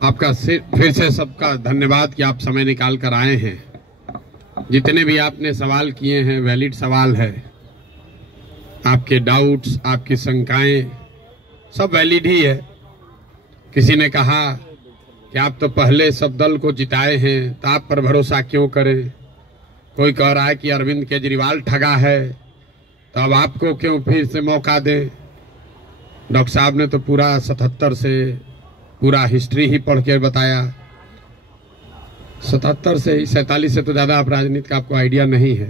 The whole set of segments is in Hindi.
आपका फिर से सबका धन्यवाद कि आप समय निकाल कर आए हैं। जितने भी आपने सवाल किए हैं वैलिड सवाल है। आपके डाउट्स, आपकी शंकाएं सब वैलिड ही है। किसी ने कहा कि आप तो पहले सब दल को जिताए हैं तो आप पर भरोसा क्यों करें। कोई कह रहा है कि अरविंद केजरीवाल ठगा है तो अब आपको क्यों फिर से मौका दें। डॉक्टर साहब ने तो पूरा 77 से पूरा हिस्ट्री ही पढ़ के बताया। 77 से 47 से तो ज्यादा आप राजनीति का आपको आइडिया नहीं है।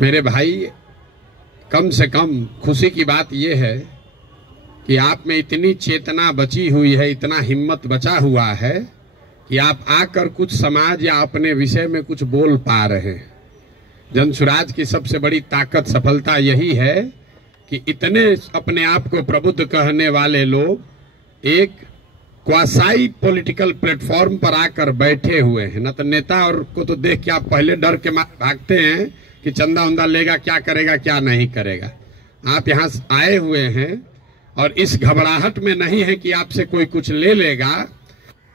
मेरे भाई, कम से कम खुशी की बात यह है कि आप में इतनी चेतना बची हुई है, इतना हिम्मत बचा हुआ है कि आप आकर कुछ समाज या अपने विषय में कुछ बोल पा रहे हैं। जनसुराज की सबसे बड़ी ताकत, सफलता यही है कि इतने अपने आप को प्रबुद्ध कहने वाले लोग एक क्वासाई पॉलिटिकल प्लेटफॉर्म पर आकर बैठे हुए हैं। न तो नेता और को तो देख के आप पहले डर के भागते हैं कि चंदा उंदा लेगा, क्या करेगा क्या नहीं करेगा। आप यहाँ आए हुए हैं और इस घबराहट में नहीं है कि आपसे कोई कुछ ले लेगा,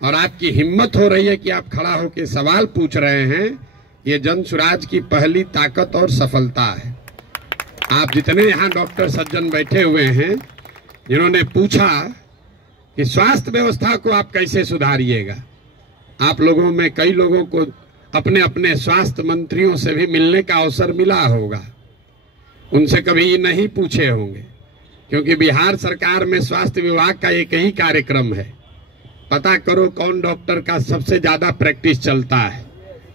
और आपकी हिम्मत हो रही है कि आप खड़ा होकर सवाल पूछ रहे हैं। ये जनसुराज की पहली ताकत और सफलता है। आप जितने यहाँ डॉक्टर सज्जन बैठे हुए हैं जिन्होंने पूछा कि स्वास्थ्य व्यवस्था को आप कैसे सुधारिएगा, आप लोगों में कई लोगों को अपने अपने स्वास्थ्य मंत्रियों से भी मिलने का अवसर मिला होगा। उनसे कभी नहीं पूछे होंगे, क्योंकि बिहार सरकार में स्वास्थ्य विभाग का एक ही कार्यक्रम है, पता करो कौन डॉक्टर का सबसे ज्यादा प्रैक्टिस चलता है,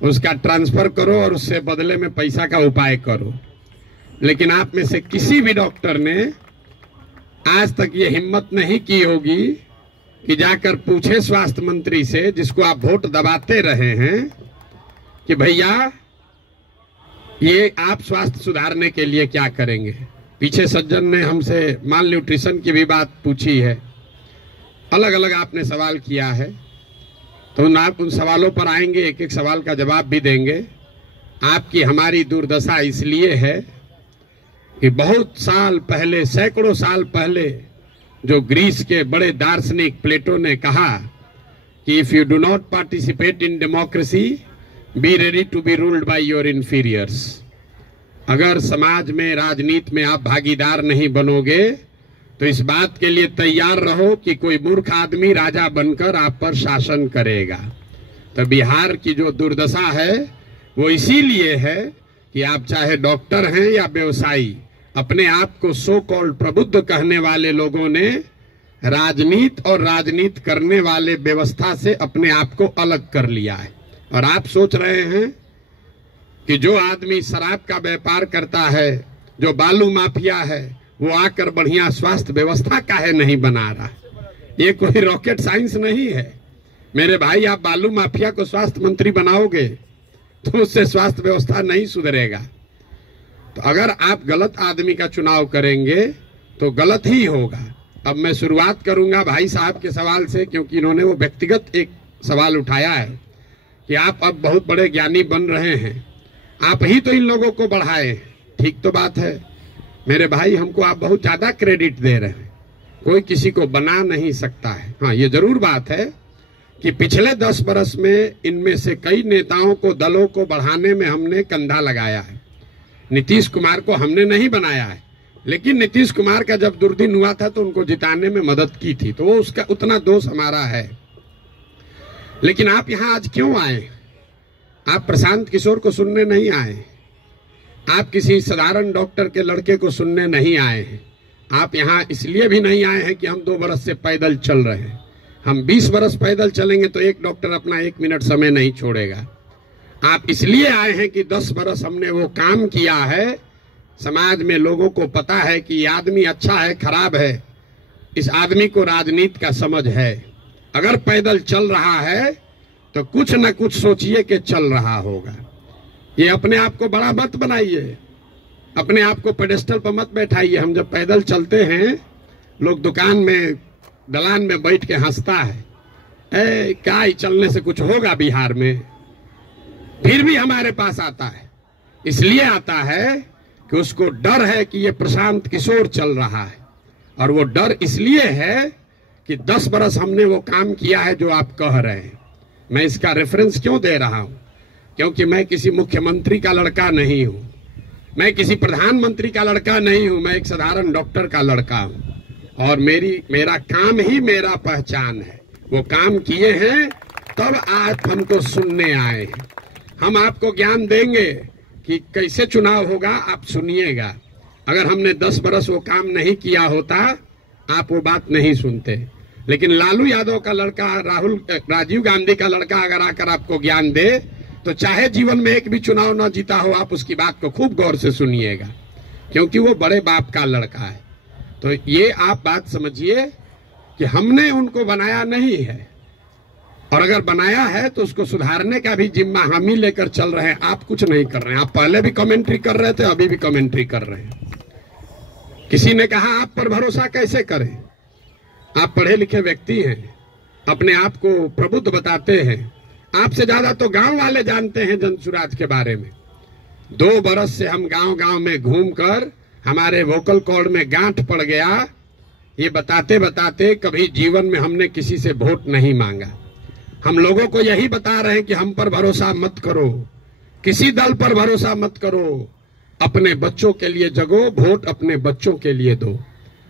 उसका ट्रांसफर करो और उससे बदले में पैसा का उपाय करो। लेकिन आप में से किसी भी डॉक्टर ने आज तक ये हिम्मत नहीं की होगी कि जाकर पूछे स्वास्थ्य मंत्री से, जिसको आप वोट दबाते रहे हैं, कि भैया ये आप स्वास्थ्य सुधारने के लिए क्या करेंगे। पीछे सज्जन ने हमसे माल न्यूट्रिशन की भी बात पूछी है, अलग अलग आपने सवाल किया है, तो आप उन सवालों पर आएंगे, एक एक सवाल का जवाब भी देंगे। आपकी हमारी दुर्दशा इसलिए है कि बहुत साल पहले, सैकड़ों साल पहले, जो ग्रीस के बड़े दार्शनिक प्लेटो ने कहा कि if you do not participate in democracy be ready to be ruled by your inferiors. अगर समाज में, राजनीति में आप भागीदार नहीं बनोगे तो इस बात के लिए तैयार रहो कि कोई मूर्ख आदमी राजा बनकर आप पर शासन करेगा। तो बिहार की जो दुर्दशा है वो इसीलिए है कि आप चाहे डॉक्टर हैं या व्यवसायी, अपने आप को सो कॉल्ड प्रबुद्ध कहने वाले लोगों ने राजनीति और राजनीति करने वाले व्यवस्था से अपने आप को अलग कर लिया है। और आप सोच रहे हैं कि जो आदमी शराब का व्यापार करता है, जो बालू माफिया है, वो आकर बढ़िया स्वास्थ्य व्यवस्था काहे नहीं बना रहा। ये कोई रॉकेट साइंस नहीं है मेरे भाई। आप बालू माफिया को स्वास्थ्य मंत्री बनाओगे तो उससे स्वास्थ्य व्यवस्था नहीं सुधरेगा। तो अगर आप गलत आदमी का चुनाव करेंगे तो गलत ही होगा। अब मैं शुरुआत करूंगा भाई साहब के सवाल से, क्योंकि इन्होंने वो व्यक्तिगत एक सवाल उठाया है कि आप अब बहुत बड़े ज्ञानी बन रहे हैं, आप ही तो इन लोगों को बढ़ाए। ठीक तो बात है मेरे भाई, हमको आप बहुत ज्यादा क्रेडिट दे रहे हैं। कोई किसी को बना नहीं सकता है। हाँ, ये जरूर बात है कि पिछले 10 बरस में इनमें से कई नेताओं को, दलों को बढ़ाने में हमने कंधा लगाया है। नीतीश कुमार को हमने नहीं बनाया है, लेकिन नीतीश कुमार का जब दुर्दिन हुआ था तो उनको जिताने में मदद की थी, तो वो उसका उतना दोष हमारा है। लेकिन आप यहाँ आज क्यों आए? आप प्रशांत किशोर को सुनने नहीं आए, आप किसी साधारण डॉक्टर के लड़के को सुनने नहीं आए हैं। आप यहाँ इसलिए भी नहीं आए हैं कि हम 2 बरस से पैदल चल रहे हैं। हम 20 बरस पैदल चलेंगे तो एक डॉक्टर अपना 1 मिनट समय नहीं छोड़ेगा। आप इसलिए आए हैं कि 10 बरस हमने वो काम किया है, समाज में लोगों को पता है कि ये आदमी अच्छा है, खराब है, इस आदमी को राजनीति का समझ है। अगर पैदल चल रहा है तो कुछ न कुछ सोचिए कि चल रहा होगा। ये अपने आप को बड़ा मत बनाइए, अपने आप को पेडेस्टल पर मत बैठाइए। हम जब पैदल चलते हैं, लोग दुकान में, दलान में बैठ के हंसता है, क्या ही चलने से कुछ होगा बिहार में। फिर भी हमारे पास आता है, इसलिए आता है कि उसको डर है कि ये प्रशांत किशोर चल रहा है। और वो डर इसलिए है कि 10 बरस हमने वो काम किया है जो आप कह रहे हैं। मैं इसका रेफरेंस क्यों दे रहा हूं? क्योंकि मैं किसी मुख्यमंत्री का लड़का नहीं हूं, मैं किसी प्रधानमंत्री का लड़का नहीं हूं, मैं एक साधारण डॉक्टर का लड़का हूं और मेरा काम ही मेरा पहचान है। वो काम किए हैं तब आप हमको सुनने आए हैं। हम आपको ज्ञान देंगे कि कैसे चुनाव होगा, आप सुनिएगा। अगर हमने 10 बरस वो काम नहीं किया होता आप वो बात नहीं सुनते। लेकिन लालू यादव का लड़का, राजीव गांधी का लड़का अगर आकर आपको ज्ञान दे तो चाहे जीवन में एक भी चुनाव न जीता हो, आप उसकी बात को खूब गौर से सुनिएगा, क्योंकि वो बड़े बाप का लड़का है। तो ये आप बात समझिए कि हमने उनको बनाया नहीं है, और अगर बनाया है तो उसको सुधारने का भी जिम्मा हम ही लेकर चल रहे हैं। आप कुछ नहीं कर रहे हैं। आप पहले भी कमेंट्री कर रहे थे, अभी भी कमेंट्री कर रहे हैं। किसी ने कहा आप पर भरोसा कैसे करें? आप पढ़े लिखे व्यक्ति हैं, अपने आप को प्रबुद्ध बताते हैं। आपसे ज्यादा तो गांव वाले जानते हैं जनसुराज के बारे में। 2 बरस से हम गांव गांव में घूमकर हमारे वोकल कॉर्ड में गांठ पड़ गया। ये बताते बताते कभी जीवन में हमने किसी से वोट नहीं मांगा। हम लोगों को यही बता रहे हैं कि हम पर भरोसा मत करो, किसी दल पर भरोसा मत करो, अपने बच्चों के लिए जगो, वोट अपने बच्चों के लिए दो।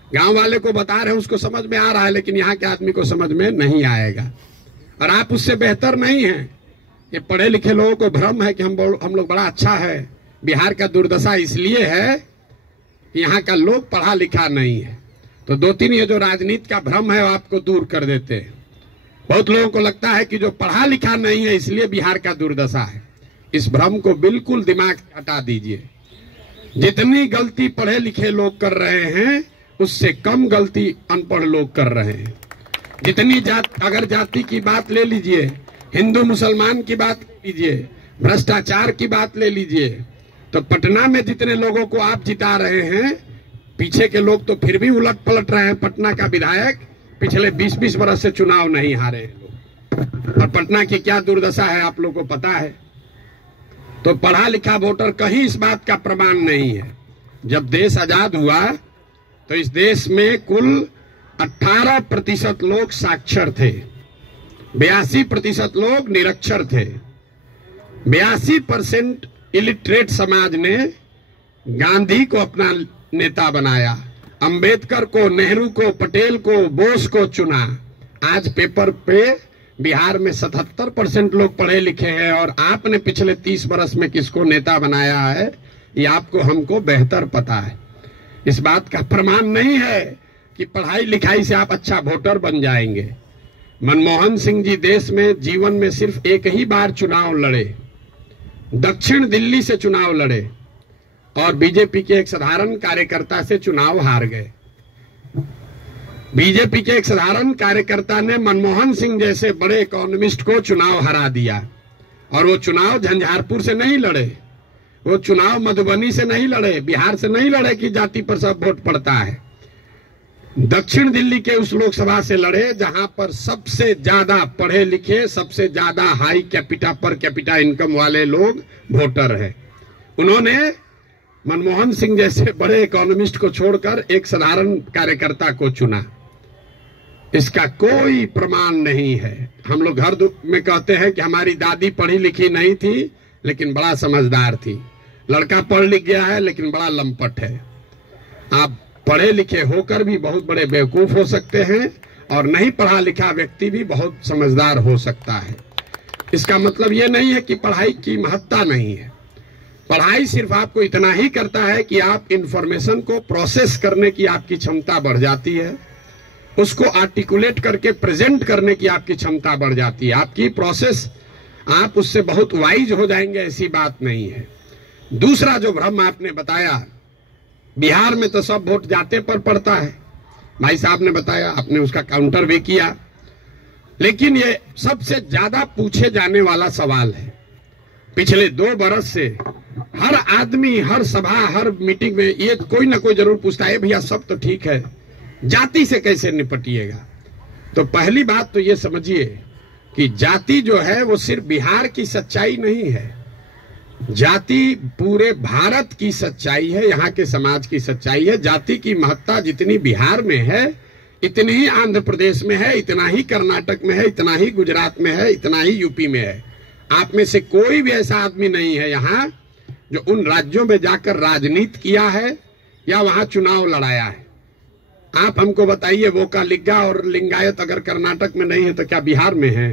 गांव वाले को बता रहे हैं, उसको समझ में आ रहा है, लेकिन यहाँ के आदमी को समझ में नहीं आएगा। और आप उससे बेहतर नहीं हैं। ये पढ़े लिखे लोगों को भ्रम है कि हम लोग बड़ा अच्छा है। बिहार का दुर्दशा इसलिए है कि यहाँ का लोग पढ़ा लिखा नहीं है। तो 2-3 ये जो राजनीति का भ्रम है वो आपको दूर कर देते हैं। बहुत लोगों को लगता है कि जो पढ़ा लिखा नहीं है इसलिए बिहार का दुर्दशा है। इस भ्रम को बिल्कुल दिमाग से हटा दीजिए। जितनी गलती पढ़े लिखे लोग कर रहे हैं उससे कम गलती अनपढ़ लोग कर रहे हैं। जितनी अगर जाति की बात ले लीजिए, हिंदू मुसलमान की बात ले लीजिए, भ्रष्टाचार की बात ले लीजिए, तो पटना में जितने लोगों को आप जिता रहे हैं, पीछे के लोग तो फिर भी उलट पलट रहे हैं। पटना का विधायक पिछले 20-20 वर्ष से चुनाव नहीं हारे हैं। और पटना की क्या दुर्दशा है आप लोगों को पता है। तो पढ़ा लिखा वोटर कहीं इस बात का प्रमाण नहीं है। जब देश आजाद हुआ तो इस देश में कुल 18% लोग साक्षर थे, 82% लोग निरक्षर थे। 82% इलिटरेट समाज ने गांधी को अपना नेता बनाया, अंबेडकर को, नेहरू को, पटेल को, बोस को चुना। आज पेपर पे बिहार में 77% लोग पढ़े लिखे हैं, और आपने पिछले 30 वर्ष में किसको नेता बनाया है ये आपको हमको बेहतर पता है। इस बात का प्रमाण नहीं है कि पढ़ाई लिखाई से आप अच्छा वोटर बन जाएंगे। मनमोहन सिंह जी देश में जीवन में सिर्फ एक ही बार चुनाव लड़े, दक्षिण दिल्ली से चुनाव लड़े, और बीजेपी के एक साधारण कार्यकर्ता से चुनाव हार गए। बीजेपी के एक साधारण कार्यकर्ता ने मनमोहन सिंह जैसे बड़े इकोनॉमिस्ट को चुनाव हरा दिया। और वो चुनाव झंझारपुर से नहीं लड़े, वो चुनाव मधुबनी से नहीं लड़े, बिहार से नहीं लड़े कि जाति पर सब वोट पड़ता है। दक्षिण दिल्ली के उस लोकसभा से लड़े जहां पर सबसे ज्यादा पढ़े लिखे, सबसे ज्यादा high capita per capita income वाले लोग वोटर हैं। उन्होंने मनमोहन सिंह जैसे बड़े इकोनॉमिस्ट को छोड़कर एक साधारण कार्यकर्ता को चुना। इसका कोई प्रमाण नहीं है। हम लोग घर में कहते हैं कि हमारी दादी पढ़ी लिखी नहीं थी लेकिन बड़ा समझदार थी। लड़का पढ़ लिख गया है लेकिन बड़ा लंपट है। आप पढ़े लिखे होकर भी बहुत बड़े बेवकूफ हो सकते हैं, और नहीं पढ़ा लिखा व्यक्ति भी बहुत समझदार हो सकता है। इसका मतलब ये नहीं है कि पढ़ाई की महत्ता नहीं है। पढ़ाई सिर्फ आपको इतना ही करता है कि आप इंफॉर्मेशन को प्रोसेस करने की आपकी क्षमता बढ़ जाती है, उसको आर्टिकुलेट करके प्रेजेंट करने की आपकी क्षमता बढ़ जाती है। आपकी प्रोसेस, आप उससे बहुत वाइज हो जाएंगे, ऐसी बात नहीं है। दूसरा जो भ्रम आपने बताया, बिहार में तो सब वोट जाते पर पड़ता है, भाई साहब ने बताया, आपने उसका काउंटर भी किया। लेकिन ये सबसे ज्यादा पूछे जाने वाला सवाल है। पिछले 2 बरस से हर आदमी, हर सभा, हर मीटिंग में ये कोई ना कोई जरूर पूछता है, भैया सब तो ठीक है, जाति से कैसे निपटिएगा। तो पहली बात तो ये समझिए कि जाति जो है वो सिर्फ बिहार की सच्चाई नहीं है, जाति पूरे भारत की सच्चाई है, यहाँ के समाज की सच्चाई है। जाति की महत्ता जितनी बिहार में है, इतनी ही आंध्र प्रदेश में है, इतना ही कर्नाटक में है, इतना ही गुजरात में है, इतना ही यूपी में है। आप में से कोई भी ऐसा आदमी नहीं है यहाँ जो उन राज्यों में जाकर राजनीति किया है या वहां चुनाव लड़ाया है। आप हमको बताइए, वोकालिगा और लिंगायत अगर कर्नाटक में नहीं है तो क्या बिहार में है?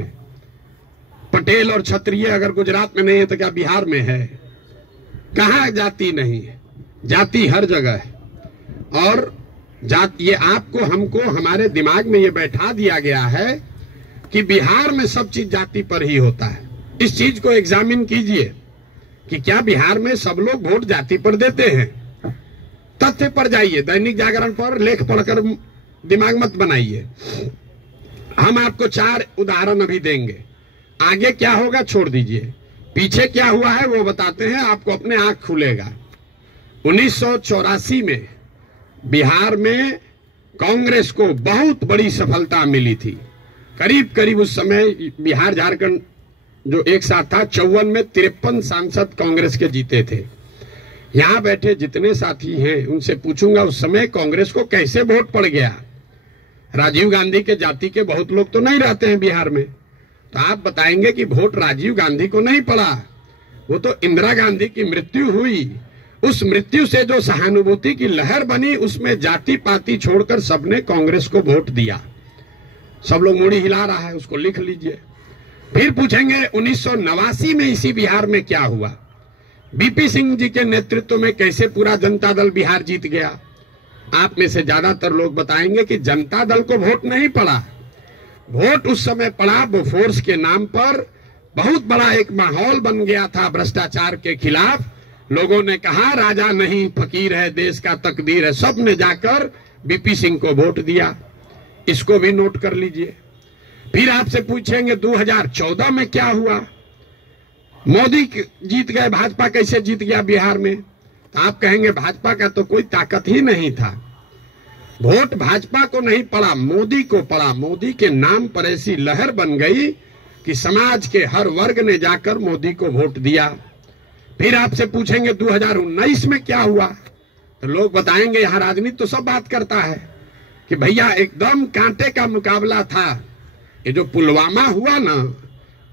पटेल और क्षत्रिय अगर गुजरात में नहीं है तो क्या बिहार में है? कहाँ जाति नहीं है? जाति हर जगह है। और ये आपको हमको हमारे दिमाग में ये बैठा दिया गया है कि बिहार में सब चीज जाति पर ही होता है। इस चीज को एग्जामिन कीजिए कि क्या बिहार में सब लोग वोट जाति पर देते हैं? तथ्य पर जाइए, दैनिक जागरण पर लेख पढ़कर दिमाग मत बनाइए। हम आपको 4 उदाहरण अभी देंगे। आगे क्या होगा छोड़ दीजिए, पीछे क्या हुआ है वो बताते हैं, आपको अपने आंख खुलेगा। 1984 में बिहार में कांग्रेस को बहुत बड़ी सफलता मिली थी। करीब करीब उस समय बिहार झारखंड जो एक साथ था, 54 में 53 सांसद कांग्रेस के जीते थे। यहां बैठे जितने साथी हैं उनसे पूछूंगा उस समय कांग्रेस को कैसे वोट पड़ गया। राजीव गांधी के जाति के बहुत लोग तो नहीं रहते हैं बिहार में, तो आप बताएंगे कि वोट राजीव गांधी को नहीं पड़ा, वो तो इंदिरा गांधी की मृत्यु हुई। उस मृत्यु से जो सहानुभूति की लहर बनी उसमें जाति पाति छोड़कर सबने कांग्रेस को वोट दिया। सब लोग मुड़ी हिला रहा है, उसको लिख लीजिए। फिर पूछेंगे 1989 में इसी बिहार में क्या हुआ? बीपी सिंह जी के नेतृत्व में कैसे पूरा जनता दल बिहार जीत गया? आप में से ज्यादातर लोग बताएंगे कि जनता दल को वोट नहीं पड़ा। वोट उस समय पड़ा बोफोर्स के नाम पर। बहुत बड़ा एक माहौल बन गया था भ्रष्टाचार के खिलाफ। लोगों ने कहा राजा नहीं फकीर है, देश का तकदीर है। सब ने जाकर बीपी सिंह को वोट दिया। इसको भी नोट कर लीजिए। फिर आपसे पूछेंगे 2014 में क्या हुआ? मोदी जीत गए, भाजपा कैसे जीत गया बिहार में? तो आप कहेंगे भाजपा का तो कोई ताकत ही नहीं था। वोट भाजपा को नहीं पड़ा, मोदी को पड़ा। मोदी के नाम पर ऐसी लहर बन गई कि समाज के हर वर्ग ने जाकर मोदी को वोट दिया। फिर आपसे पूछेंगे 2019 में क्या हुआ? तो लोग बताएंगे यहां राजनीति तो सब बात करता है कि भैया एकदम कांटे का मुकाबला था। ये जो पुलवामा हुआ ना,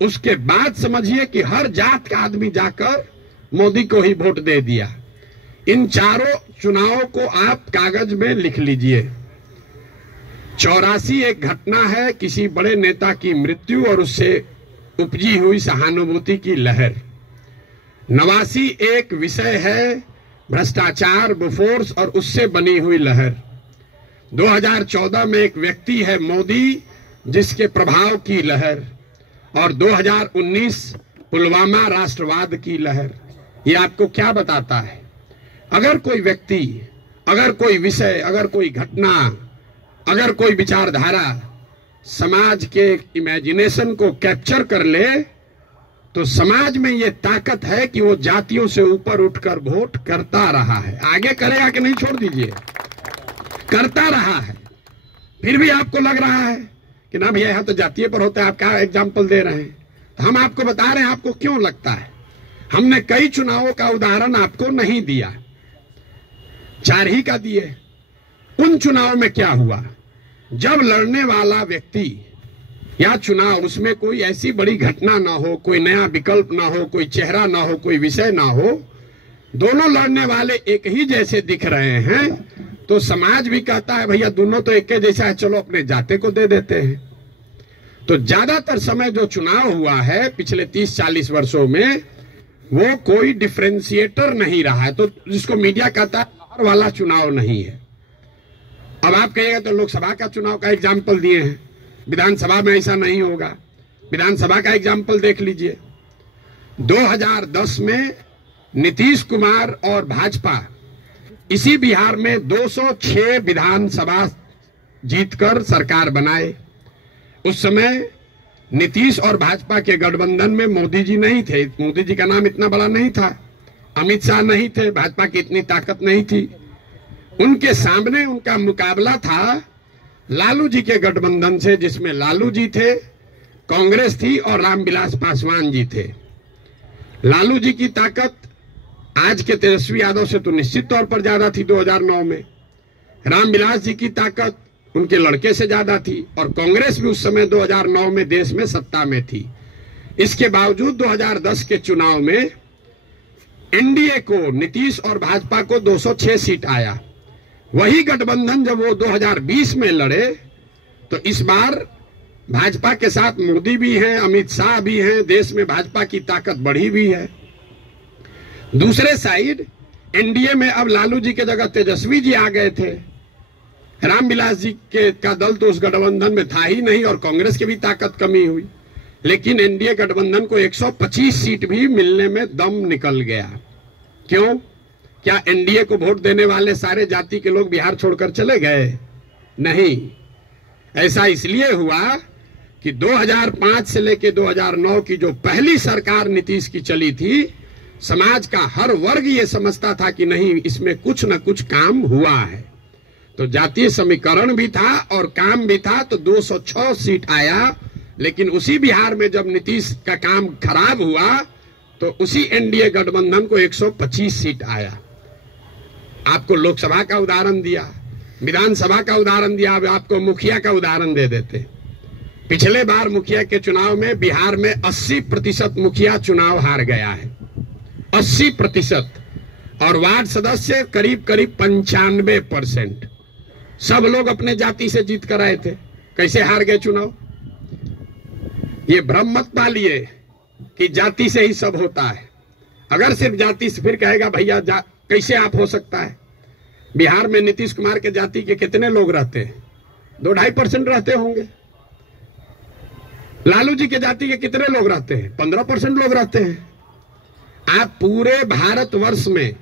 उसके बाद समझिए कि हर जात का आदमी जाकर मोदी को ही वोट दे दिया। इन चारों चुनावों को आप कागज में लिख लीजिए। 84 एक घटना है, किसी बड़े नेता की मृत्यु और उससे उपजी हुई सहानुभूति की लहर। 89 एक विषय है, भ्रष्टाचार, बोफोर्स और उससे बनी हुई लहर। 2014 में एक व्यक्ति है मोदी, जिसके प्रभाव की लहर। और 2019 पुलवामा राष्ट्रवाद की लहर। ये आपको क्या बताता है? अगर कोई व्यक्ति, अगर कोई विषय, अगर कोई घटना, अगर कोई विचारधारा समाज के इमेजिनेशन को कैप्चर कर ले, तो समाज में ये ताकत है कि वो जातियों से ऊपर उठकर वोट करता रहा है। आगे करेगा कि नहीं छोड़ दीजिए, करता रहा है। फिर भी आपको लग रहा है कि ना भैया यहाँ तो जातीय पर होता है, आप क्या एग्जाम्पल दे रहे हैं? तो हम आपको बता रहे हैं आपको क्यों लगता है। हमने कई चुनावों का उदाहरण आपको नहीं दिया, 4 ही का दिए। उन चुनावों में क्या हुआ? जब लड़ने वाला व्यक्ति या चुनाव, उसमें कोई ऐसी बड़ी घटना ना हो, कोई नया विकल्प ना हो, कोई चेहरा ना हो, कोई विषय ना हो, दोनों लड़ने वाले एक ही जैसे दिख रहे हैं, तो समाज भी कहता है भैया दोनों तो एक जैसा है, चलो अपने जाते को दे देते हैं। तो ज्यादातर समय जो चुनाव हुआ है पिछले 30-40 वर्षों में, वो कोई डिफरेंशिएटर नहीं रहा है। तो जिसको मीडिया कहता है लहर वाला चुनाव नहीं है। अब आप कहिएगा तो लोकसभा का चुनाव का एग्जाम्पल दिए हैं, विधानसभा में ऐसा नहीं होगा। विधानसभा का एग्जाम्पल देख लीजिए। 2010 में नीतीश कुमार और भाजपा इसी बिहार में 206 विधानसभा जीतकर सरकार बनाए। उस समय नीतीश और भाजपा के गठबंधन में मोदी जी नहीं थे। मोदी जी का नाम इतना बड़ा नहीं था, अमित शाह नहीं थे, भाजपा की इतनी ताकत नहीं थी। उनके सामने उनका मुकाबला था लालू जी के गठबंधन से, जिसमें लालू जी थे, कांग्रेस थी और रामविलास पासवान जी थे। लालू जी की ताकत आज के तेजस्वी यादव से तो निश्चित तौर पर ज्यादा थी 2009 में। रामविलास जी की ताकत उनके लड़के से ज्यादा थी, और कांग्रेस भी उस समय 2009 में देश में सत्ता में थी। इसके बावजूद 2010 के चुनाव में एनडीए को, नीतीश और भाजपा को 206 सीट आया। वही गठबंधन जब वो 2020 में लड़े तो इस बार भाजपा के साथ मोदी भी हैं, अमित शाह भी हैं, देश में भाजपा की ताकत बढ़ी हुई है। दूसरे साइड एनडीए में अब लालू जी के जगह तेजस्वी जी आ गए थे। रामविलास जी का दल तो उस गठबंधन में था ही नहीं, और कांग्रेस की भी ताकत कमी हुई। लेकिन एनडीए गठबंधन को 125 सीट भी मिलने में दम निकल गया। क्यों? क्या एनडीए को वोट देने वाले सारे जाति के लोग बिहार छोड़कर चले गए? नहीं, ऐसा इसलिए हुआ कि 2005 से लेकर 2009 की जो पहली सरकार नीतीश की चली थी, समाज का हर वर्ग ये समझता था कि नहीं, इसमें कुछ न कुछ काम हुआ है। तो जातीय समीकरण भी था और काम भी था, तो 206 सीट आया। लेकिन उसी बिहार में जब नीतीश का काम खराब हुआ तो उसी एनडीए गठबंधन को 125 सीट आया। आपको लोकसभा का उदाहरण दिया, विधानसभा का उदाहरण दिया, अब आपको मुखिया का उदाहरण दे देते। पिछले बार मुखिया के चुनाव में बिहार में 80% मुखिया चुनाव हार गया है, 80%, और वार्ड सदस्य करीब करीब 95%। सब लोग अपने जाति से जीत कर आए थे। कैसे हार गए चुनाव? ये भ्रम मत पालिए कि जाति से ही सब होता है। अगर सिर्फ जाति से, फिर कहेगा भैया कैसे आप हो सकता है? बिहार में नीतीश कुमार के जाति के कितने लोग रहते हैं? 2-2.5% रहते होंगे। लालू जी के जाति के कितने लोग रहते हैं? 15% लोग रहते हैं। आप पूरे भारतवर्ष में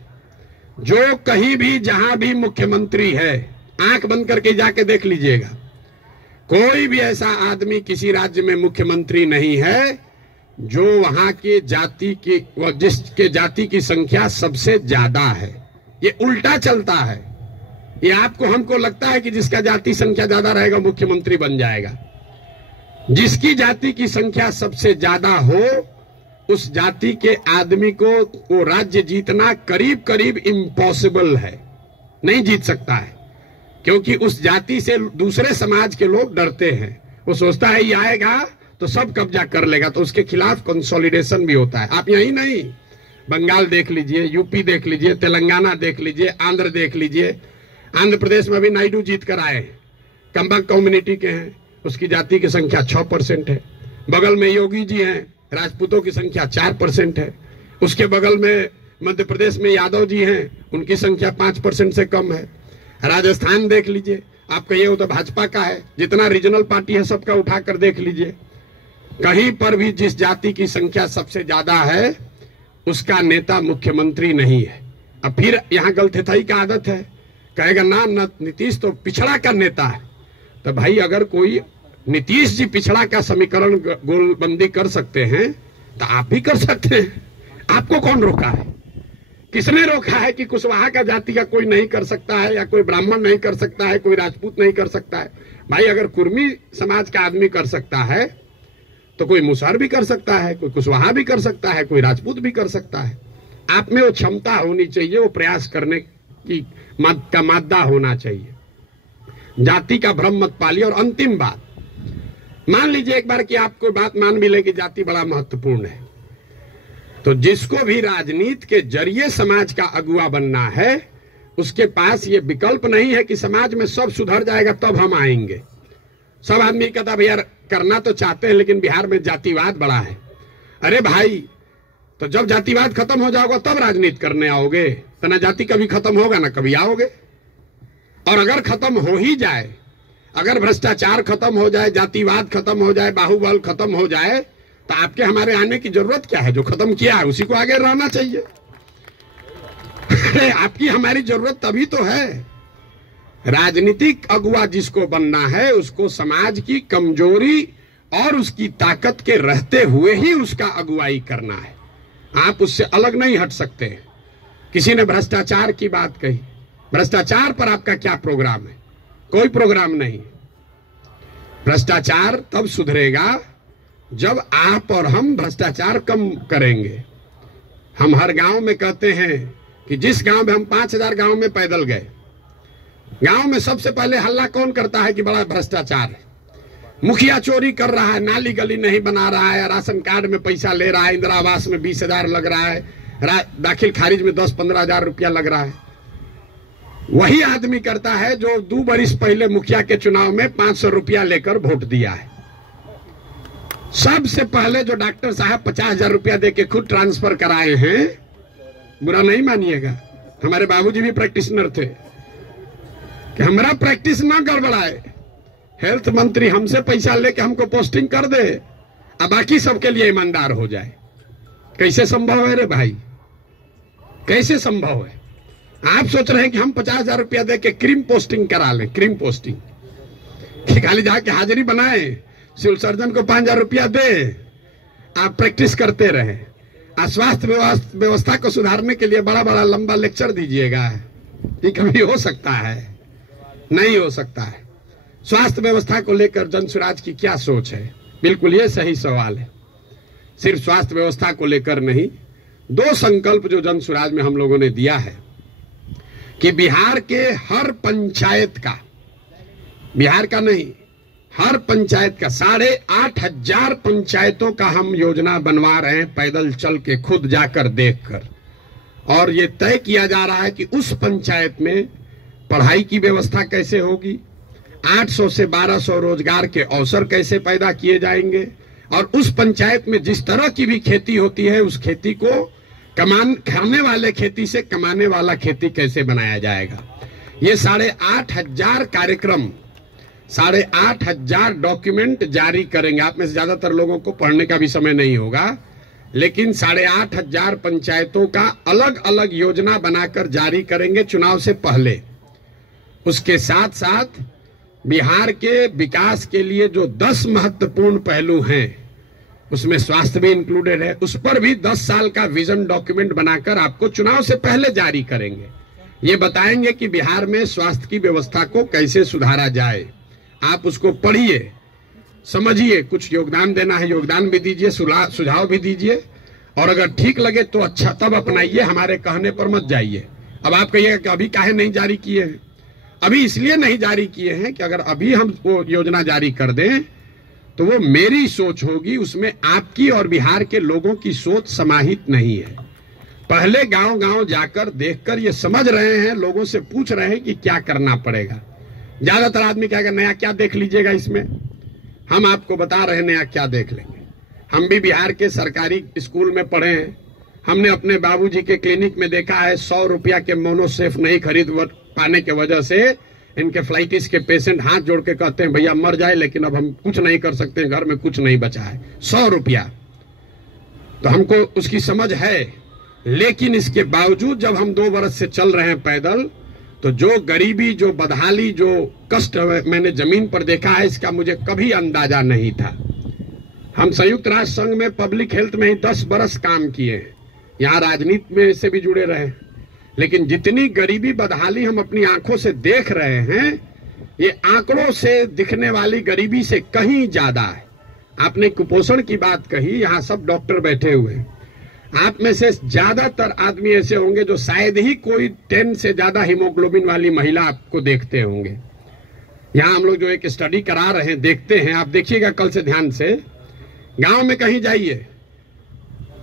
जो कहीं भी जहां भी मुख्यमंत्री है, आंख बंद करके जाके देख लीजिएगा, कोई भी ऐसा आदमी किसी राज्य में मुख्यमंत्री नहीं है जो वहां के जाति की, जिसके जाति की संख्या सबसे ज्यादा है। ये उल्टा चलता है। ये आपको हमको लगता है कि जिसका जाति संख्या ज्यादा रहेगा मुख्यमंत्री बन जाएगा। जिसकी जाति की संख्या सबसे ज्यादा हो, उस जाति के आदमी को वो राज्य जीतना करीब करीब इम्पॉसिबल है, नहीं जीत सकता है। क्योंकि उस जाति से दूसरे समाज के लोग डरते हैं। वो सोचता है ये आएगा तो सब कब्जा कर लेगा, तो उसके खिलाफ कंसोलिडेशन भी होता है। आप यही नहीं, बंगाल देख लीजिए, यूपी देख लीजिए, तेलंगाना देख लीजिए, आंध्र देख लीजिए। आंध्र प्रदेश में भी नायडू जीत कर आए, कंबक कम्युनिटी के हैं, उसकी जाति की संख्या 6% है। बगल में योगी जी हैं, राजपूतों की संख्या 4% है। उसके बगल में मध्य प्रदेश में यादव जी हैं, उनकी संख्या 5% से कम है। राजस्थान देख लीजिए, आप कहिए वो तो भाजपा का है, जितना रीजनल पार्टी है सबका उठाकर देख लीजिए, कहीं पर भी जिस जाति की संख्या सबसे ज्यादा है उसका नेता मुख्यमंत्री नहीं है। अब फिर यहाँ गलतफहमी का आदत है, कहेगा ना नीतीश तो पिछड़ा का नेता है। तो भाई अगर कोई नीतीश जी पिछड़ा का समीकरण गोलबंदी कर सकते हैं तो आप भी कर सकते हैं। आपको कौन रोका है? किसने रोका है कि कुशवाहा का जाति का कोई नहीं कर सकता है, या कोई ब्राह्मण नहीं कर सकता है, कोई राजपूत नहीं कर सकता है? भाई अगर कुर्मी समाज का आदमी कर सकता है तो कोई मुसहर भी कर सकता है, कोई कुशवाहा भी कर सकता है, कोई राजपूत भी कर सकता है। आप में वो क्षमता होनी चाहिए, वो प्रयास करने की का मादा होना चाहिए। जाति का भ्रम मत पालिए। और अंतिम बात, मान लीजिए एक बार कि आपको बात मान भी ले कि जाति बड़ा महत्वपूर्ण है, तो जिसको भी राजनीति के जरिए समाज का अगुवा बनना है, उसके पास ये विकल्प नहीं है कि समाज में सब सुधर जाएगा तब हम आएंगे। सब आदमी कहता भैया करना तो चाहते हैं लेकिन बिहार में जातिवाद बड़ा है। अरे भाई, तो जब जातिवाद खत्म हो जाएगा तब राजनीति करने आओगे, तो ना जाति कभी खत्म होगा ना कभी आओगे। और अगर खत्म हो ही जाए, अगर भ्रष्टाचार खत्म हो जाए, जातिवाद खत्म हो जाए, बाहुबल खत्म हो जाए, तो आपके हमारे आने की जरूरत क्या है? जो खत्म किया है उसी को आगे रहना चाहिए। आपकी हमारी जरूरत तभी तो है। राजनीतिक अगुवा जिसको बनना है उसको समाज की कमजोरी और उसकी ताकत के रहते हुए ही उसका अगुवाई करना है। आप उससे अलग नहीं हट सकते। किसी ने भ्रष्टाचार की बात कही, भ्रष्टाचार पर आपका क्या प्रोग्राम है? कोई प्रोग्राम नहीं। भ्रष्टाचार तब सुधरेगा जब आप और हम भ्रष्टाचार कम करेंगे। हम हर गांव में कहते हैं कि जिस गांव में हम 5000 गांव में पैदल गए, गांव में सबसे पहले हल्ला कौन करता है कि बड़ा भ्रष्टाचार है, मुखिया चोरी कर रहा है, नाली गली नहीं बना रहा है, राशन कार्ड में पैसा ले रहा है, इंदिरा आवास में 20,000 लग रहा है, दाखिल खारिज में 10-15 हजार रुपया लग रहा है। वही आदमी करता है जो 2 बरिस पहले मुखिया के चुनाव में 500 रुपया लेकर वोट दिया है। सबसे पहले जो डॉक्टर साहब 50,000 रुपया देके खुद ट्रांसफर कराए हैं, बुरा नहीं मानिएगा, हमारे बाबूजी भी प्रैक्टिशनर थे, कि हमारा प्रैक्टिस ना गड़बड़ाए, हेल्थ मंत्री हमसे पैसा लेके हमको पोस्टिंग कर दे, अब बाकी सबके लिए ईमानदार हो जाए। कैसे संभव है रे भाई, कैसे संभव है? आप सोच रहे हैं कि हम 50,000 रुपया दे के क्रीम पोस्टिंग करा लें, क्रीम पोस्टिंग कि खाली जाके हाजिरी बनाए, सिविल सर्जन को 5,000 रुपया दे, आप प्रैक्टिस करते रहे। स्वास्थ्य व्यवस्था को सुधारने के लिए बड़ा बड़ा लंबा लेक्चर दीजिएगा, ये कभी हो सकता है? नहीं हो सकता है। स्वास्थ्य व्यवस्था को लेकर जनसुराज की क्या सोच है? बिल्कुल ये सही सवाल है। सिर्फ स्वास्थ्य व्यवस्था को लेकर नहीं, 2 संकल्प जो जनसुराज में हम लोगों ने दिया है कि बिहार के हर पंचायत का, बिहार का नहीं, हर पंचायत का 8,500 पंचायतों का हम योजना बनवा रहे हैं, पैदल चल के खुद जाकर देखकर। और ये तय किया जा रहा है कि उस पंचायत में पढ़ाई की व्यवस्था कैसे होगी, 800 से 1,200 रोजगार के अवसर कैसे पैदा किए जाएंगे, और उस पंचायत में जिस तरह की भी खेती होती है उस खेती को खाने वाले खेती से कमाने वाला खेती कैसे बनाया जाएगा। ये 8,500 कार्यक्रम, 8,500 डॉक्यूमेंट जारी करेंगे। आप में से ज्यादातर लोगों को पढ़ने का भी समय नहीं होगा, लेकिन 8,500 पंचायतों का अलग अलग योजना बनाकर जारी करेंगे चुनाव से पहले। उसके साथ साथ बिहार के विकास के लिए जो 10 महत्वपूर्ण पहलू हैं, उसमें स्वास्थ्य भी इंक्लूडेड है, उस पर भी 10 साल का विजन डॉक्यूमेंट बनाकर आपको चुनाव से पहले जारी करेंगे। ये बताएंगे कि बिहार में स्वास्थ्य की व्यवस्था को कैसे सुधारा जाए। आप उसको पढ़िए, समझिए, कुछ योगदान देना है योगदान भी दीजिए, सुझाव भी दीजिए, और अगर ठीक लगे तो अच्छा तब अपनाइए, हमारे कहने पर मत जाइए। अब आप कहिएगा कि अभी काहे नहीं जारी किए हैं? अभी इसलिए नहीं जारी किए हैं कि अगर अभी हम वो योजना जारी कर दें तो वो मेरी सोच होगी, उसमें आपकी और बिहार के लोगों की सोच समाहित नहीं है। पहले गांव गांव जाकर देखकर ये समझ रहे हैं, लोगों से पूछ रहे हैं कि क्या करना पड़ेगा। ज्यादातर आदमी कहेगा नया क्या देख लीजिएगा इसमें, हम आपको बता रहे हैं नया क्या देख लेंगे। हम भी बिहार के सरकारी स्कूल में पढ़े हैं, हमने अपने बाबूजी के क्लिनिक में देखा है 100 रुपया के मोनोसेफ नहीं खरीद पाने के वजह से इनके फ्लाइटिस के पेशेंट हाथ जोड़ के कहते हैं भैया मर जाए, लेकिन अब हम कुछ नहीं कर सकते, घर में कुछ नहीं बचा है, 100 रुपया। तो हमको उसकी समझ है, लेकिन इसके बावजूद जब हम 2 बरस से चल रहे हैं पैदल, तो जो गरीबी, जो बदहाली, जो कष्ट मैंने जमीन पर देखा है, इसका मुझे कभी अंदाजा नहीं था। हम संयुक्त राष्ट्र संघ में पब्लिक हेल्थ में ही 10 बरस काम किए हैं, यहाँ राजनीति में से भी जुड़े रहे, लेकिन जितनी गरीबी बदहाली हम अपनी आंखों से देख रहे हैं, ये आंकड़ों से दिखने वाली गरीबी से कहीं ज्यादा है। आपने कुपोषण की बात कही, यहाँ सब डॉक्टर बैठे हुए हैं, आप में से ज्यादातर आदमी ऐसे होंगे जो शायद ही कोई 10 से ज्यादा हीमोग्लोबिन वाली महिला आपको देखते होंगे। यहाँ हम लोग जो एक स्टडी करा रहे हैं, देखते हैं, आप देखिएगा कल से ध्यान से, गांव में कहीं जाइए,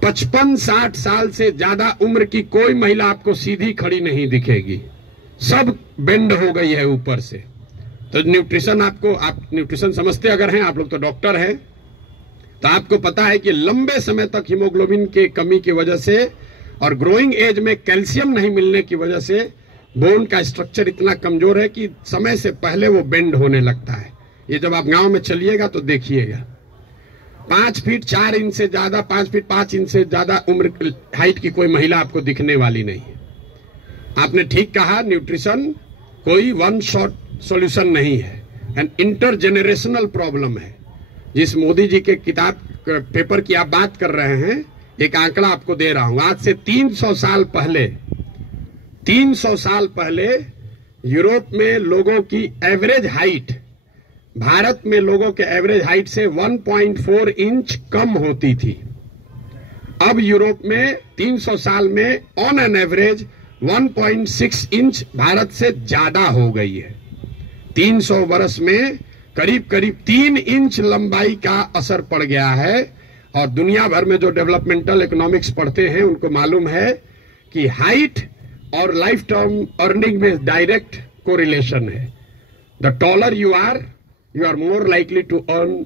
55-60 साल से ज्यादा उम्र की कोई महिला आपको सीधी खड़ी नहीं दिखेगी, सब बेंड हो गई है ऊपर से। तो न्यूट्रिशन, आपको, आप न्यूट्रिशन समझते अगर हैं, आप लोग तो डॉक्टर हैं, तो आपको पता है कि लंबे समय तक हीमोग्लोबिन की कमी की वजह से और ग्रोइंग एज में कैल्शियम नहीं मिलने की वजह से बोन का स्ट्रक्चर इतना कमजोर है कि समय से पहले वो बेंड होने लगता है। ये जब आप गांव में चलिएगा तो देखिएगा, 5 फीट 4 इंच से ज्यादा, 5 फीट 5 इंच से ज्यादा उम्र हाइट की कोई महिला आपको दिखने वाली नहीं है। आपने ठीक कहा, न्यूट्रिशन कोई वन शॉट सॉल्यूशन नहीं है, एन इंटरजेनरेशनल प्रॉब्लम है। जिस मोदी जी के किताब पेपर की आप बात कर रहे हैं, एक आंकड़ा आपको दे रहा हूं, आज से 300 साल पहले यूरोप में लोगों की एवरेज हाइट भारत में लोगों के एवरेज हाइट से 1.4 इंच कम होती थी। अब यूरोप में 300 साल में on an average 1.6 inch Bharat से ज्यादा हो गई है। 300 वर्ष में करीब करीब 3 इंच लंबाई का असर पड़ गया है। और दुनिया भर में जो डेवलपमेंटल इकोनॉमिक्स पढ़ते हैं उनको मालूम है कि हाइट और लाइफ टर्म अर्निंग में डायरेक्ट कोरिलेशन है। The taller you are more likely to earn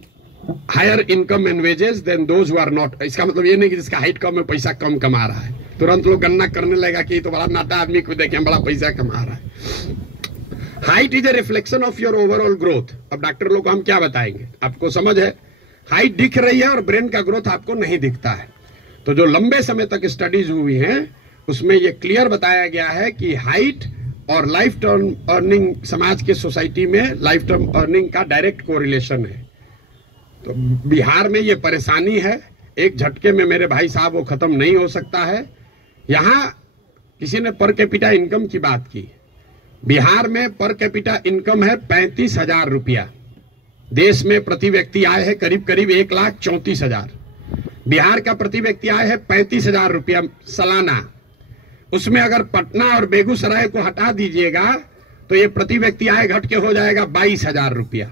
higher income and wages than those who are not. इसका मतलब ये नहीं कि जिसका हाइट कम है पैसा कम कमा रहा है, तुरंत लोग गणना करने लगेगा कि तो बड़ा नाटा आदमी को देखें बड़ा पैसा कमा रहा है। Height is a reflection of your overall growth. अब डॉक्टर लोग को हम क्या बताएंगे, आपको समझ है, हाइट दिख रही है और ब्रेन का ग्रोथ आपको नहीं दिखता है। तो जो लंबे समय तक स्टडीज हुई हैं उसमें यह क्लियर बताया गया है कि हाइट और लाइफ टर्म अर्निंग, समाज के सोसाइटी में लाइफ टर्म अर्निंग का डायरेक्ट कोरिलेशन है। तो बिहार में ये परेशानी है, एक झटके में मेरे भाई साहब वो खत्म नहीं हो सकता है। यहां किसी ने पर कैपिटा इनकम की बात की। बिहार में पर कैपिटा इनकम है 35,000 रुपया। देश में प्रति व्यक्ति आय है करीब करीब 1,34,000। बिहार का प्रति व्यक्ति आय है 35,000 रुपया सालाना। उसमें अगर पटना और बेगूसराय को हटा दीजिएगा तो ये प्रति व्यक्ति आय घट के हो जाएगा 22,000 रुपया।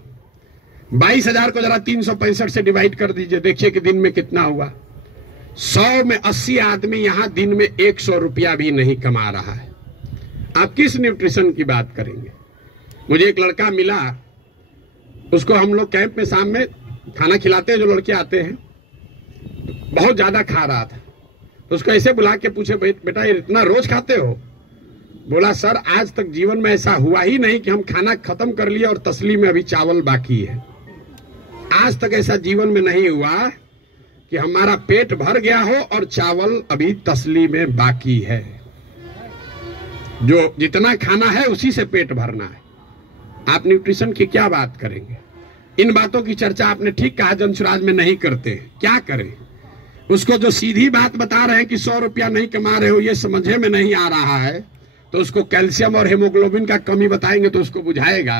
22,000 को जरा 365 से डिवाइड कर दीजिए, देखिए कि दिन में कितना हुआ। 100 में 80 आदमी यहां दिन में 100 रुपया भी नहीं कमा रहा है। आप किस न्यूट्रिशन की बात करेंगे। मुझे एक लड़का मिला, उसको हम लोग कैंप में शाम में खाना खिलाते हैं, जो लड़के आते हैं, बहुत ज्यादा खा रहा था। तो उसको ऐसे बुला के पूछे, बेटा ये इतना रोज खाते हो। बोला सर आज तक जीवन में ऐसा हुआ ही नहीं कि हम खाना खत्म कर लिए और तसली में अभी चावल बाकी है। आज तक ऐसा जीवन में नहीं हुआ कि हमारा पेट भर गया हो और चावल अभी तसली में बाकी है। जो जितना खाना है उसी से पेट भरना है। आप न्यूट्रिशन की क्या बात करेंगे। इन बातों की चर्चा आपने ठीक कहा जनसुराज में नहीं करते। क्या करें, उसको जो सीधी बात बता रहे हैं कि 100 रुपया नहीं कमा रहे हो ये समझे में नहीं आ रहा है, तो उसको कैल्शियम और हेमोग्लोबिन का कमी बताएंगे तो उसको बुझाएगा।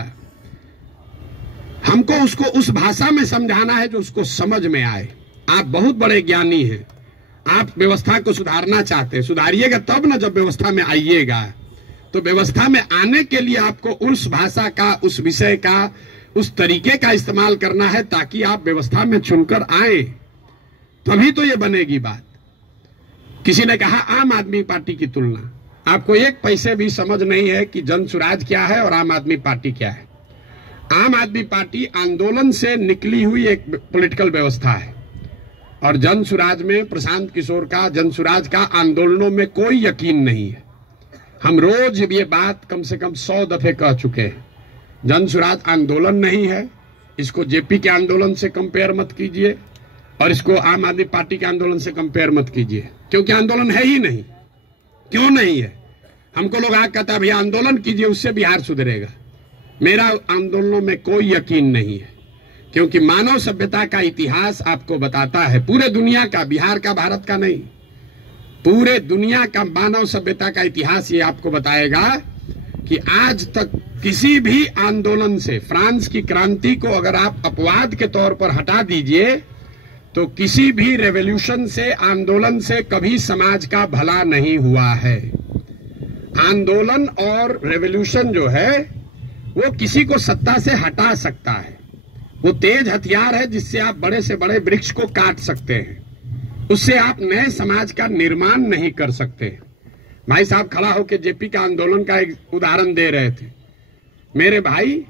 हमको उसको उस भाषा में समझाना है जो उसको समझ में आए। आप बहुत बड़े ज्ञानी हैं, आप व्यवस्था को सुधारना चाहते हैं, सुधारिएगा तब ना जब व्यवस्था में आइएगा। तो व्यवस्था में आने के लिए आपको उस भाषा का, उस विषय का, उस तरीके का इस्तेमाल करना है ताकि आप व्यवस्था में चुनकर आए, तभी तो ये बनेगी बात। किसी ने कहा आम आदमी पार्टी की तुलना, आपको एक पैसे भी समझ नहीं है कि जनसुराज क्या है और आम आदमी पार्टी क्या है। आम आदमी पार्टी आंदोलन से निकली हुई एक पॉलिटिकल व्यवस्था है और जनसुराज में प्रशांत किशोर का, जनसुराज का आंदोलनों में कोई यकीन नहीं है। हम रोज ये बात कम से कम 100 दफे कह चुके हैं। जनसुराज आंदोलन नहीं है, इसको जेपी के आंदोलन से कंपेयर मत कीजिए और इसको आम आदमी पार्टी के आंदोलन से कंपेयर मत कीजिए, क्योंकि आंदोलन है ही नहीं। क्यों नहीं है? हमको लोग आगे कहता है भैया आंदोलन कीजिए उससे बिहार सुधरेगा। मेरा आंदोलनों में कोई यकीन नहीं है, क्योंकि मानव सभ्यता का इतिहास आपको बताता है, पूरे दुनिया का, बिहार का, भारत का नहीं, पूरे दुनिया का मानव सभ्यता का इतिहास ये आपको बताएगा कि आज तक किसी भी आंदोलन से, फ्रांस की क्रांति को अगर आप अपवाद के तौर पर हटा दीजिए तो किसी भी रेवोल्यूशन से, आंदोलन से कभी समाज का भला नहीं हुआ है। आंदोलन और रेवोल्यूशन जो है वो किसी को सत्ता से हटा सकता है। वो तेज हथियार है जिससे आप बड़े से बड़े वृक्ष को काट सकते हैं, उससे आप नए समाज का निर्माण नहीं कर सकते। भाई साहब खड़ा होकर जेपी का आंदोलन का एक उदाहरण दे रहे थे। मेरे भाई,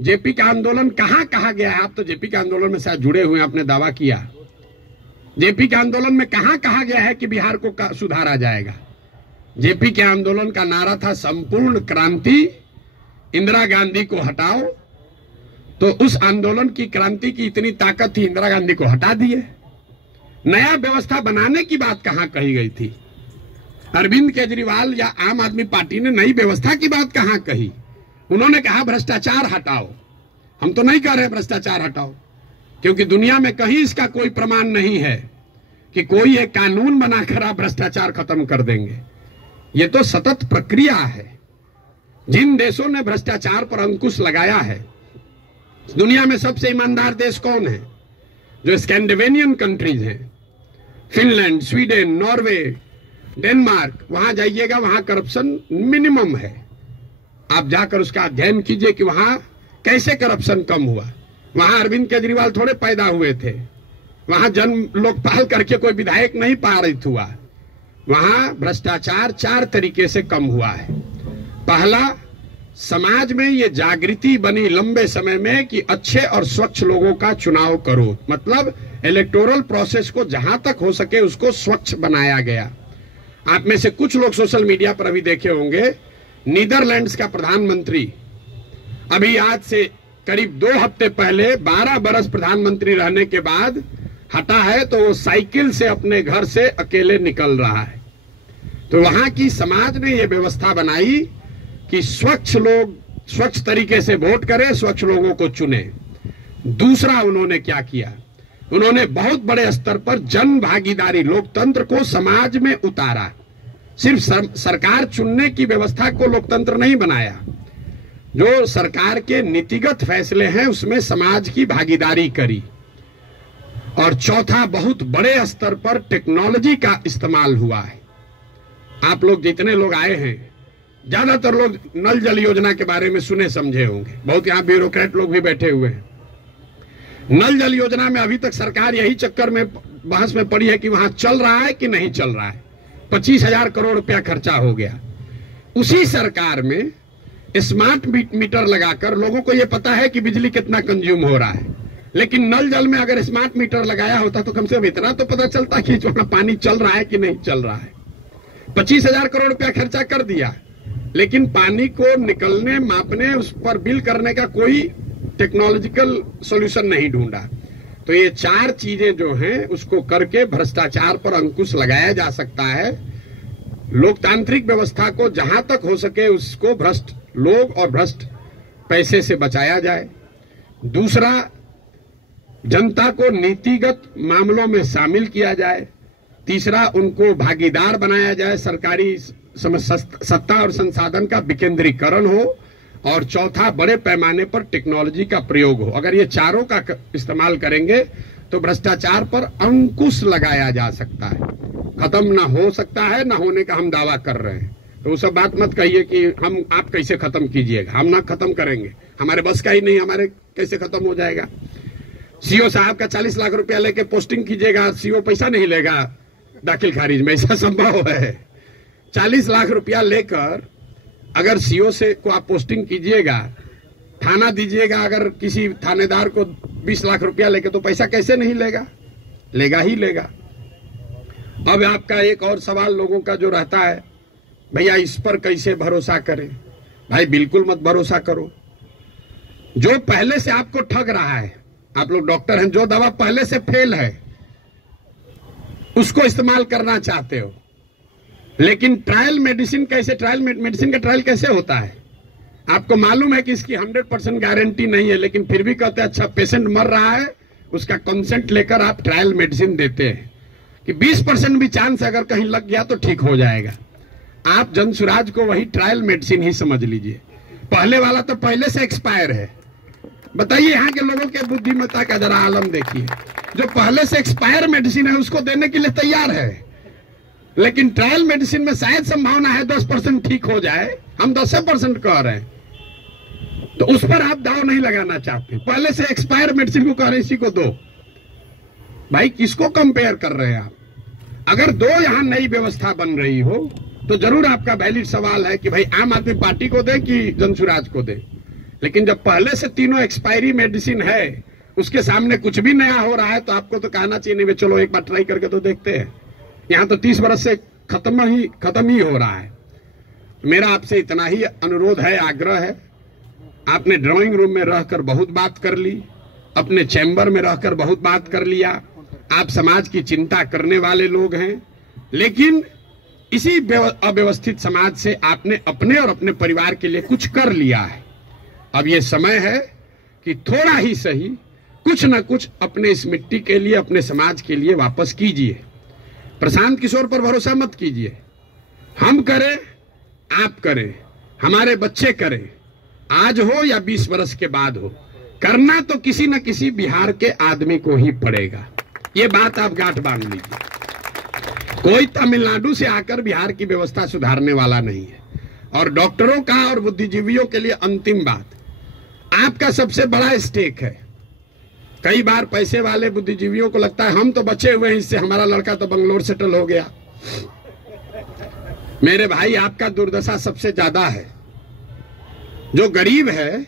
जेपी का आंदोलन कहां कहा गया है? आप तो जेपी के आंदोलन में शायद जुड़े हुए हैं, आपने दावा किया। जेपी के आंदोलन में कहां कहा गया है कि बिहार को सुधारा जाएगा? जेपी के आंदोलन का नारा था संपूर्ण क्रांति, इंदिरा गांधी को हटाओ। तो उस आंदोलन की, क्रांति की इतनी ताकत थी, इंदिरा गांधी को हटा दिए। नया व्यवस्था बनाने की बात कहां कही गई थी? अरविंद केजरीवाल या आम आदमी पार्टी ने नई व्यवस्था की बात कहां कही? उन्होंने कहा भ्रष्टाचार हटाओ। हम तो नहीं कह रहे भ्रष्टाचार हटाओ, क्योंकि दुनिया में कहीं इसका कोई प्रमाण नहीं है कि कोई एक कानून बनाकर आप भ्रष्टाचार खत्म कर देंगे। ये तो सतत प्रक्रिया है। जिन देशों ने भ्रष्टाचार पर अंकुश लगाया है, दुनिया में सबसे ईमानदार देश कौन है? जो स्कैंडिनेवियन कंट्रीज हैं, फिनलैंड, स्वीडन, नॉर्वे, डेनमार्क, वहां जाइएगा, वहां करप्शन मिनिमम है। आप जाकर उसका अध्ययन कीजिए कि वहां कैसे करप्शन कम हुआ। वहां अरविंद केजरीवाल थोड़े पैदा हुए थे, वहां जन्म लोकपाल करके कोई विधायक नहीं पारित हुआ। वहां भ्रष्टाचार 4 तरीके से कम हुआ है। पहला, समाज में ये जागृति बनी लंबे समय में कि अच्छे और स्वच्छ लोगों का चुनाव करो, मतलब इलेक्टोरल प्रोसेस को जहां तक हो सके उसको स्वच्छ बनाया गया। आप में से कुछ लोग सोशल मीडिया पर अभी देखे होंगे, नीदरलैंड्स का प्रधानमंत्री अभी आज से करीब 2 हफ्ते पहले 12 बरस प्रधानमंत्री रहने के बाद हटा है, तो वो साइकिल से अपने घर से अकेले निकल रहा है। तो वहां की समाज ने यह व्यवस्था बनाई कि स्वच्छ लोग स्वच्छ तरीके से वोट करें, स्वच्छ लोगों को चुने। दूसरा उन्होंने क्या किया, उन्होंने बहुत बड़े स्तर पर जन भागीदारी, लोकतंत्र को समाज में उतारा। सिर्फ सरकार चुनने की व्यवस्था को लोकतंत्र नहीं बनाया, जो सरकार के नीतिगत फैसले हैं उसमें समाज की भागीदारी करी। और चौथा, बहुत बड़े स्तर पर टेक्नोलॉजी का इस्तेमाल हुआ है। आप लोग जितने लोग आए हैं, ज्यादातर लोग नल जल योजना के बारे में सुने समझे होंगे, बहुत यहाँ ब्यूरोक्रेट लोग भी बैठे हुए हैं। नल जल योजना में अभी तक सरकार यही चक्कर में बहस में पड़ी है कि वहां चल रहा है कि नहीं चल रहा है। 25,000 करोड़ रुपया खर्चा हो गया। उसी सरकार में स्मार्ट मीटर लगाकर लोगों को यह पता है कि बिजली कितना कंज्यूम हो रहा है, लेकिन नल जल में अगर स्मार्ट मीटर लगाया होता तो कम से कम इतना तो पता चलता कि जो पानी चल रहा है कि नहीं चल रहा है। 25,000 करोड़ रुपया खर्चा कर दिया, लेकिन पानी को निकलने, मापने, उस पर बिल करने का कोई टेक्नोलॉजिकल सॉल्यूशन नहीं ढूंढा। तो ये 4 चीजें जो हैं उसको करके भ्रष्टाचार पर अंकुश लगाया जा सकता है। लोकतांत्रिक व्यवस्था को जहां तक हो सके उसको भ्रष्ट लोग और भ्रष्ट पैसे से बचाया जाए। दूसरा, जनता को नीतिगत मामलों में शामिल किया जाए। तीसरा, उनको भागीदार बनाया जाए, सरकारी सत्ता और संसाधन का विकेंद्रीकरण हो। और चौथा, बड़े पैमाने पर टेक्नोलॉजी का प्रयोग हो। अगर ये चारों का इस्तेमाल करेंगे तो भ्रष्टाचार पर अंकुश लगाया जा सकता है। खत्म ना हो सकता है, ना होने का हम दावा कर रहे हैं। तो वो सब बात मत कहिए कि हम आप कैसे खत्म कीजिएगा, हम ना खत्म करेंगे, हमारे बस का ही नहीं, हमारे कैसे खत्म हो जाएगा। सीओ साहब का 40 लाख रुपया लेके पोस्टिंग कीजिएगा, सीओ पैसा नहीं लेगा दाखिल खारिज में, ऐसा संभव है? 40 लाख रुपया लेकर अगर सीओ से को आप पोस्टिंग कीजिएगा, थाना दीजिएगा, अगर किसी थानेदार को 20 लाख रुपया लेके, तो पैसा कैसे नहीं लेगा? लेगा ही लेगा। अब आपका एक और सवाल लोगों का जो रहता है, भैया इस पर कैसे भरोसा करें? भाई बिल्कुल मत भरोसा करो। जो पहले से आपको ठग रहा है, आप लोग डॉक्टर हैं, जो दवा पहले से फेल है उसको इस्तेमाल करना चाहते हो, लेकिन ट्रायल मेडिसिन कैसे, मेडिसिन का ट्रायल कैसे होता है? आपको मालूम है कि इसकी 100% गारंटी नहीं है, लेकिन फिर भी कहते हैं अच्छा पेशेंट मर रहा है, उसका कंसेंट लेकर आप ट्रायल मेडिसिन देते हैं कि 20% भी चांस अगर कहीं लग गया तो ठीक हो जाएगा। आप जनसुराज को वही ट्रायल मेडिसिन ही समझ लीजिए। पहले वाला तो पहले से एक्सपायर है। बताइए यहाँ के लोगों के बुद्धिमत्ता का जरा आलम देखिए। जो पहले से एक्सपायर मेडिसिन है उसको देने के लिए तैयार है, लेकिन ट्रायल मेडिसिन में शायद संभावना है 10% ठीक हो जाए, हम 10% कह रहे हैं, तो उस पर आप दाव नहीं लगाना चाहते। पहले से एक्सपायर मेडिसिन को कह रहे हैं इसी को दो। भाई किसको कंपेयर कर रहे हैं आप? अगर 2 यहां नई व्यवस्था बन रही हो तो जरूर आपका वैलिड सवाल है कि भाई आम आदमी पार्टी को दे कि जनसुराज को दे। लेकिन जब पहले से तीनों एक्सपायरी मेडिसिन है, उसके सामने कुछ भी नया हो रहा है, तो आपको तो कहना चाहिए नहीं चलो एक बार ट्राई करके तो देखते हैं। यहाँ तो 30 वर्ष से खत्म ही हो रहा है। मेरा आपसे इतना ही अनुरोध है, आग्रह है। आपने ड्राइंग रूम में रहकर बहुत बात कर ली, अपने चैम्बर में रहकर बहुत बात कर लिया, आप समाज की चिंता करने वाले लोग हैं, लेकिन इसी अव्यवस्थित समाज से आपने अपने और अपने परिवार के लिए कुछ कर लिया है। अब यह समय है कि थोड़ा ही सही कुछ न कुछ अपने इस मिट्टी के लिए, अपने समाज के लिए वापस कीजिए। प्रशांत किशोर पर भरोसा मत कीजिए। हम करें, आप करें, हमारे बच्चे करें, आज हो या 20 वर्ष के बाद हो, करना तो किसी न किसी बिहार के आदमी को ही पड़ेगा। ये बात आप गांठ बांध लीजिए। कोई तमिलनाडु से आकर बिहार की व्यवस्था सुधारने वाला नहीं है। और डॉक्टरों का और बुद्धिजीवियों के लिए अंतिम बात, आपका सबसे बड़ा स्टेक है। कई बार पैसे वाले बुद्धिजीवियों को लगता है हम तो बचे हुए हैं, इससे हमारा लड़का तो बंगलोर सेटल हो गया। मेरे भाई, आपका दुर्दशा सबसे ज्यादा है। जो गरीब है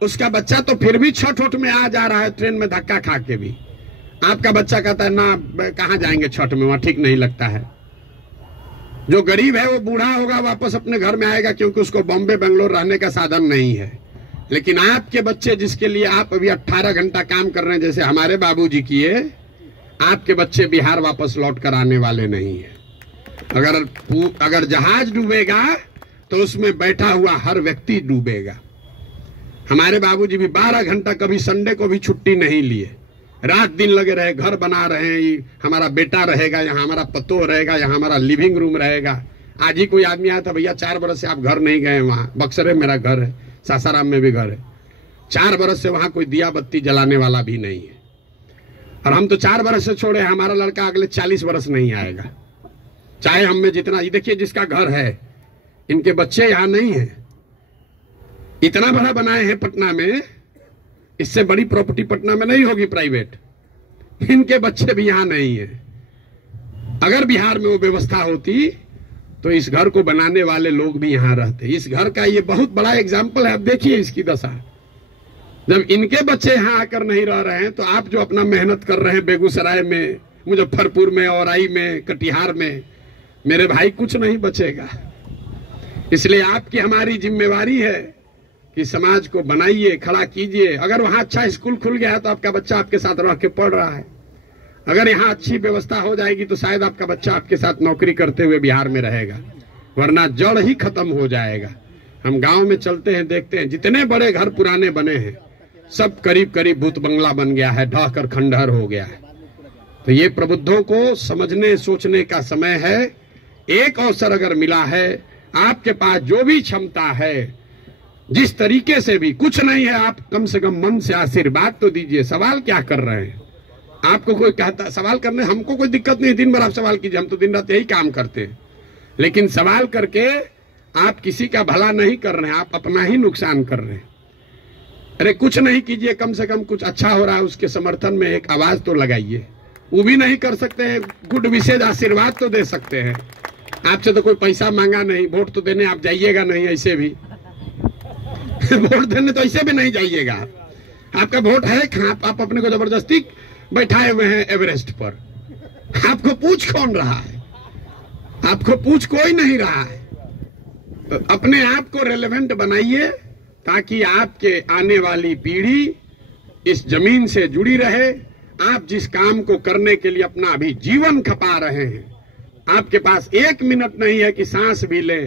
उसका बच्चा तो फिर भी छठ उठ में आ जा रहा है, ट्रेन में धक्का खा के भी। आपका बच्चा कहता है ना, कहां जाएंगे छठ में, वहां ठीक नहीं लगता है। जो गरीब है वो बूढ़ा होगा, वापस अपने घर में आएगा, क्योंकि उसको बॉम्बे बेंगलोर रहने का साधन नहीं है। लेकिन आपके बच्चे, जिसके लिए आप अभी 18 घंटा काम कर रहे हैं, जैसे हमारे बाबूजी किए, आपके बच्चे बिहार वापस लौट कर आने वाले नहीं है। अगर जहाज डूबेगा तो उसमें बैठा हुआ हर व्यक्ति डूबेगा। हमारे बाबूजी भी 12 घंटा, कभी संडे को भी छुट्टी नहीं लिए, रात दिन लगे रहे, घर बना रहे हैं। हमारा बेटा रहेगा यहाँ, हमारा पतोह रहेगा यहाँ, हमारा लिविंग रूम रहेगा। आज ही कोई आदमी आया था, भैया 4 बरस से आप घर नहीं गए, वहां बक्सर मेरा घर है, सासाराम में भी घर है, 4 बरस से वहां कोई दिया बत्ती जलाने वाला भी नहीं है। और हम तो 4 बरस से छोड़े, हमारा लड़का अगले 40 बरस नहीं आएगा, चाहे हम में जितना। ये देखिए, जिसका घर है, इनके बच्चे यहाँ नहीं है। इतना बड़ा बनाए हैं पटना में, इससे बड़ी प्रॉपर्टी पटना में नहीं होगी प्राइवेट। इनके बच्चे भी यहाँ नहीं है। अगर बिहार में वो व्यवस्था होती तो इस घर को बनाने वाले लोग भी यहाँ रहते। इस घर का ये बहुत बड़ा एग्जाम्पल है। अब देखिए इसकी दशा, जब इनके बच्चे यहाँ आकर नहीं रह रहे हैं, तो आप जो अपना मेहनत कर रहे हैं बेगूसराय में, मुजफ्फरपुर में, औराई में, कटिहार में, मेरे भाई कुछ नहीं बचेगा। इसलिए आपकी हमारी जिम्मेवारी है कि समाज को बनाइए, खड़ा कीजिए। अगर वहां अच्छा स्कूल खुल गया है तो आपका बच्चा आपके साथ रह के पढ़ रहा है। अगर यहाँ अच्छी व्यवस्था हो जाएगी तो शायद आपका बच्चा आपके साथ नौकरी करते हुए बिहार में रहेगा, वरना जड़ ही खत्म हो जाएगा। हम गांव में चलते हैं, देखते हैं जितने बड़े घर पुराने बने हैं, सब करीब करीब भूत बंगला बन गया है, ढह कर खंडहर हो गया है। तो ये प्रबुद्धों को समझने सोचने का समय है। एक अवसर अगर मिला है, आपके पास जो भी क्षमता है, जिस तरीके से भी, कुछ नहीं है, आप कम से कम मन से आशीर्वाद तो दीजिए। सवाल क्या कर रहे हैं? आपको कोई कहता सवाल करने, हमको कोई दिक्कत नहीं, दिन भर आप सवाल कीजिए, हम तो दिन रात यही काम करते हैं। लेकिन सवाल करके आप किसी का भला नहीं कर रहे हैं, आप अपना ही नुकसान कर रहे हैं। अरे कुछ नहीं कीजिए, कम से कम कुछ अच्छा हो रहा है उसके समर्थन में एक आवाज तो लगाइए। वो भी नहीं कर सकते हैं, गुड विशेष आशीर्वाद तो दे सकते हैं। आपसे तो कोई पैसा मांगा नहीं, वोट तो देने आप जाइएगा नहीं, ऐसे भी वोट देने तो ऐसे भी नहीं जाइएगा। आपका वोट है कहाँ? आप अपने को जबरदस्ती बैठाए हुए हैं एवरेस्ट पर। आपको पूछ कौन रहा है? आपको पूछ कोई नहीं रहा है। तो अपने आप को रेलेवेंट बनाइए, ताकि आपके आने वाली पीढ़ी इस जमीन से जुड़ी रहे। आप जिस काम को करने के लिए अपना अभी जीवन खपा रहे हैं, आपके पास 1 मिनट नहीं है कि सांस भी ले।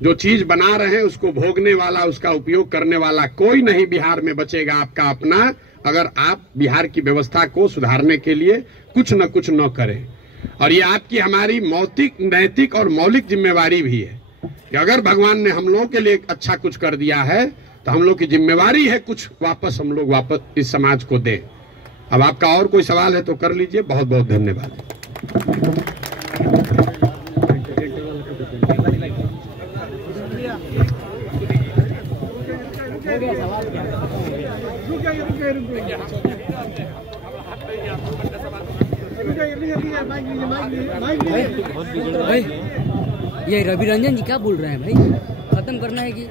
जो चीज बना रहे हैं उसको भोगने वाला, उसका उपयोग करने वाला कोई नहीं बिहार में बचेगा आपका अपना, अगर आप बिहार की व्यवस्था को सुधारने के लिए कुछ न कुछ न करें। और ये आपकी हमारी नैतिक और मौलिक जिम्मेवारी भी है कि अगर भगवान ने हम लोगों के लिए अच्छा कुछ कर दिया है तो हम लोग की जिम्मेवारी है कुछ हम लोग वापस इस समाज को दें। अब आपका और कोई सवाल है तो कर लीजिए। बहुत बहुत धन्यवाद। भाई ये रवि रंजन जी क्या बोल रहे हैं भाई? खत्म करना है कि